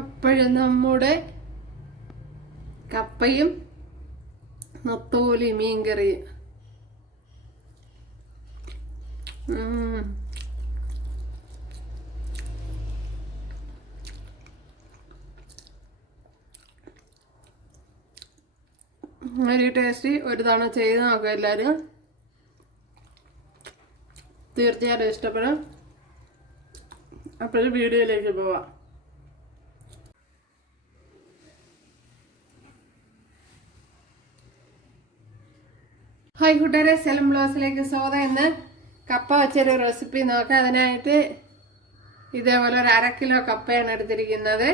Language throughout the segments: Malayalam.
അപ്പോഴും നമ്മുടെ കപ്പയും നത്തോലി മീൻകറിയും. ഒരു ടേസ്റ്റി ഒരു തവണ ചെയ്ത് നോക്കുക എല്ലാവരും തീർച്ചയായിട്ടും ഇഷ്ടപ്പെടും. അപ്പോഴും വീഡിയോയിലേക്ക് പോവാം. ഹായ് കൂട്ടുകാരെ സെലം ബ്ലോസിലേക്ക് സ്വാഗതം. ഇന്ന് കപ്പ വെച്ചൊരു റെസിപ്പി നോക്കാം. അതിനായിട്ട് ഇതേപോലെ ഒരു അര കിലോ കപ്പയാണ് എടുത്തിരിക്കുന്നത്.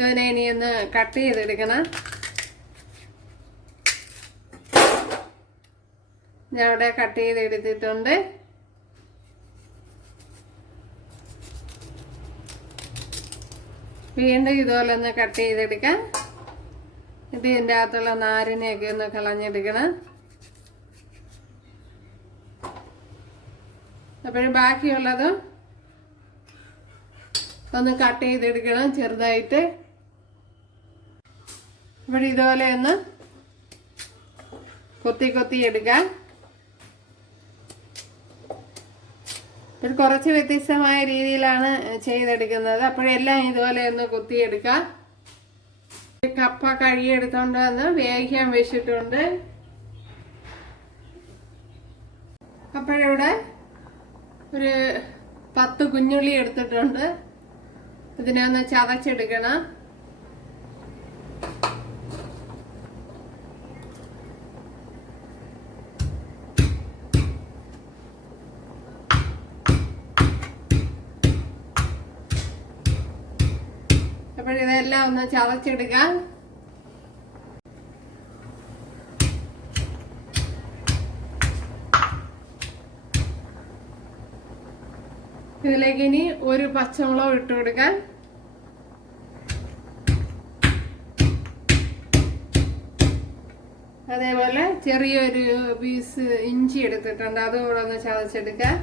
ഇതിനെ ഇനി ഒന്ന് കട്ട് ചെയ്തെടുക്കണം. ഞാൻ ഇവിടെ കട്ട് ചെയ്തെടുത്തിട്ടുണ്ട്. വീണ്ടും ഇതുപോലെ ഒന്ന് കട്ട് ചെയ്തെടുക്കാം. ഇത് ഇതിന്റെ അകത്തുള്ള നാരിനെയൊക്കെ ഒന്ന് കളഞ്ഞെടുക്കണം. അപ്പോഴും ബാക്കിയുള്ളത് ഒന്ന് കട്ട് ചെയ്തെടുക്കണം ചെറുതായിട്ട്. ഇവിടെ ഇതുപോലെ ഒന്ന് കൊത്തി കൊത്തി എടുക്കാം. ഇത് കുറച്ച് വ്യത്യസ്തമായ രീതിയിലാണ് ചെയ്തെടുക്കുന്നത്. അപ്പോഴെല്ലാം ഇതുപോലെ ഒന്ന് കുത്തിയെടുക്കാം. കപ്പ കഴുകിയെടുത്തോണ്ട് വന്ന് വേവിക്കാൻ വെച്ചിട്ടുണ്ട്. അപ്പോഴിവിടെ ഒരു പത്ത് കുഞ്ഞുള്ളി എടുത്തിട്ടുണ്ട്. ഇതിനെ ഒന്ന് ചതച്ചെടുക്കണം. അപ്പോഴിതെല്ലാം ഒന്ന് ചതച്ചെടുക്കാം ഇതിലേക്ക് ഇനി ഒരു പച്ചമുളക് ഇട്ട് കൊടുക്കാൻ അതേപോലെ ചെറിയൊരു പീസ് ഇഞ്ചി എടുത്തിട്ടുണ്ട്. അതും കൂടെ ഒന്ന് ചതച്ചെടുക്കാം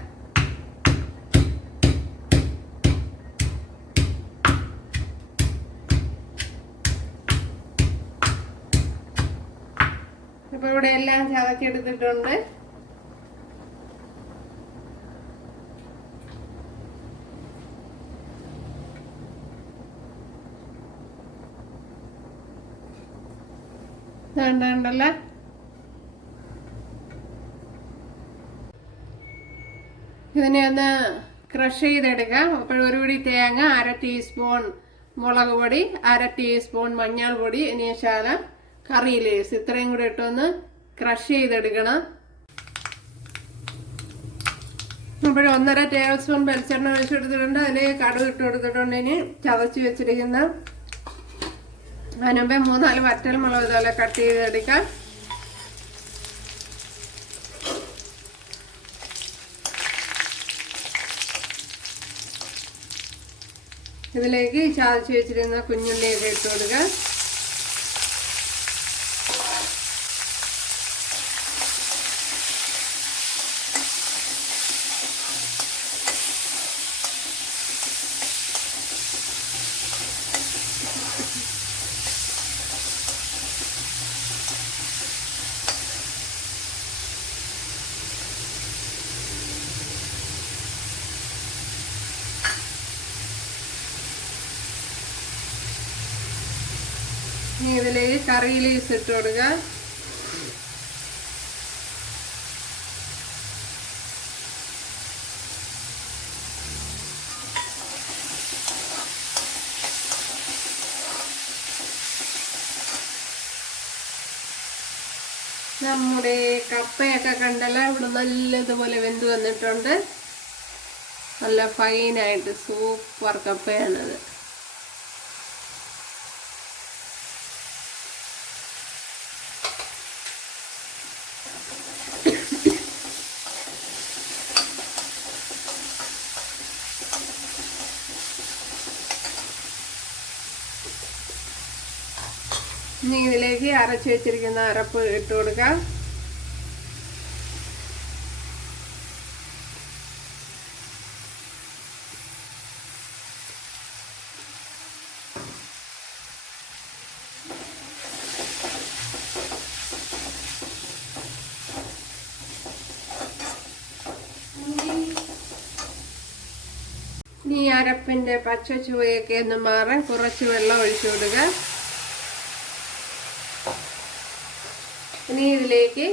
ഇപ്പൊ ഇവിടെ എല്ലാം ചതച്ചെടുത്തിട്ടുണ്ട് വേണ്ടല്ലോ ഇതിനെ ഒന്ന് ക്രഷ് ചെയ്തെടുക്കാം. അപ്പോൾ ഒരു പിടി തേങ്ങ അര ടീസ്പൂൺ മുളക് പൊടി അര ടീസ്പൂൺ മഞ്ഞൾപ്പൊടി ഇനി ശാലം കറി ലേസ് ഇത്രയും കൂടെ ഇട്ടൊന്ന് ക്രഷ് ചെയ്തെടുക്കണം. അപ്പോഴും ഒന്നര ടേബിൾ സ്പൂൺ വെളിച്ചെണ്ണ ഒഴിച്ചെടുത്തിട്ടുണ്ട്. അതിൽ കടുക് ഇട്ട് കൊടുത്തിട്ടുണ്ട് ഇനി ചതച്ച് വെച്ചിരിക്കുന്ന. അതിനുമ്പേ മൂന്നാൽ വറ്റൽ മുളക് ഇതുപോലെ കട്ട് ചെയ്തെടുക്കാം. ഇതിലേക്ക് ചതച്ച് വെച്ചിരുന്ന കുഞ്ഞുള്ളിയൊക്കെ ഇട്ട് കൊടുക്കുക ഇനി ഇതിലേക്ക് ഇട്ട് കൊടുക്കുക നമ്മുടെ കപ്പയൊക്കെ കണ്ടല്ലോ ഇവിടെ നല്ലതുപോലെ വെന്ത് വന്നിട്ടുണ്ട്. നല്ല ഫൈനായിട്ട് സൂപ്പർ കപ്പയാണത്. ഇനി ഇതിലേക്ക് അരച്ച് വെച്ചിരിക്കുന്ന അരപ്പ് ഇട്ട് കൊടുക്കാം. ഈ അരപ്പിന്റെ പച്ച ചുവയൊക്കെ ഒന്ന് മാറാൻ കുറച്ച് വെള്ളം ഒഴിച്ചു കൊടുക്കുക ഇനി ഇതിലേക്ക്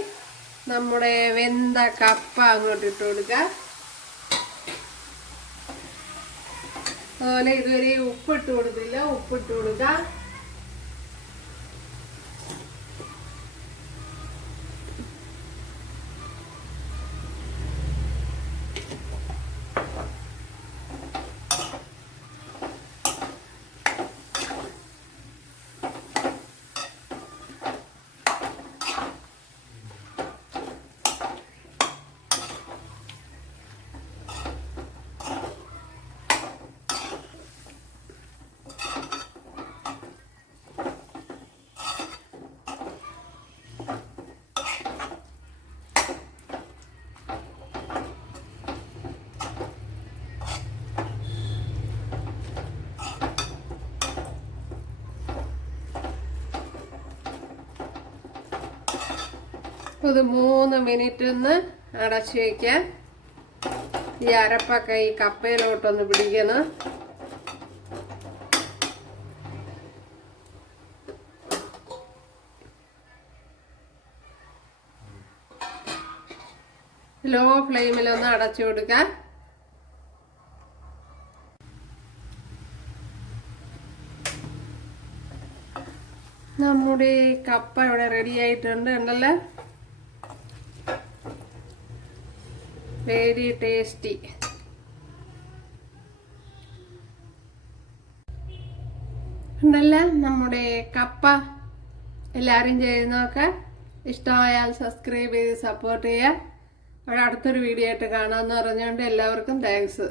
നമ്മുടെ വെന്ത കപ്പ അങ്ങോട്ട് ഇട്ട് കൊടുക്കുക. അതുപോലെ ഇതുവരെ ഉപ്പിട്ട് കൊടുത്തില്ല ഉപ്പിട്ട് കൊടുക്കുക. ഇത് മൂന്ന് മിനിറ്റ് ഒന്ന് അടച്ചു വയ്ക്കാം ഈ അരപ്പൊക്കെ ഈ കപ്പയിലോട്ടൊന്ന് പിടിക്കണം. ലോ ഫ്ലെയിമിലൊന്ന് അടച്ചു കൊടുക്കാം. നമ്മുടെ കപ്പ ഇവിടെ റെഡി ആയിട്ടുണ്ട് ഉണ്ടല്ലോ വെരി ടേസ്റ്റി ഉണ്ടല്ല നമ്മുടെ കപ്പ. എല്ലാവരും ചെയ്യുന്നതൊക്കെ ഇഷ്ടമായാൽ സബ്സ്ക്രൈബ് ചെയ്ത് സപ്പോർട്ട് ചെയ്യുക. അവിടെ അടുത്തൊരു വീഡിയോ ആയിട്ട് കാണാമെന്ന് പറഞ്ഞുകൊണ്ട് എല്ലാവർക്കും താങ്ക്സ്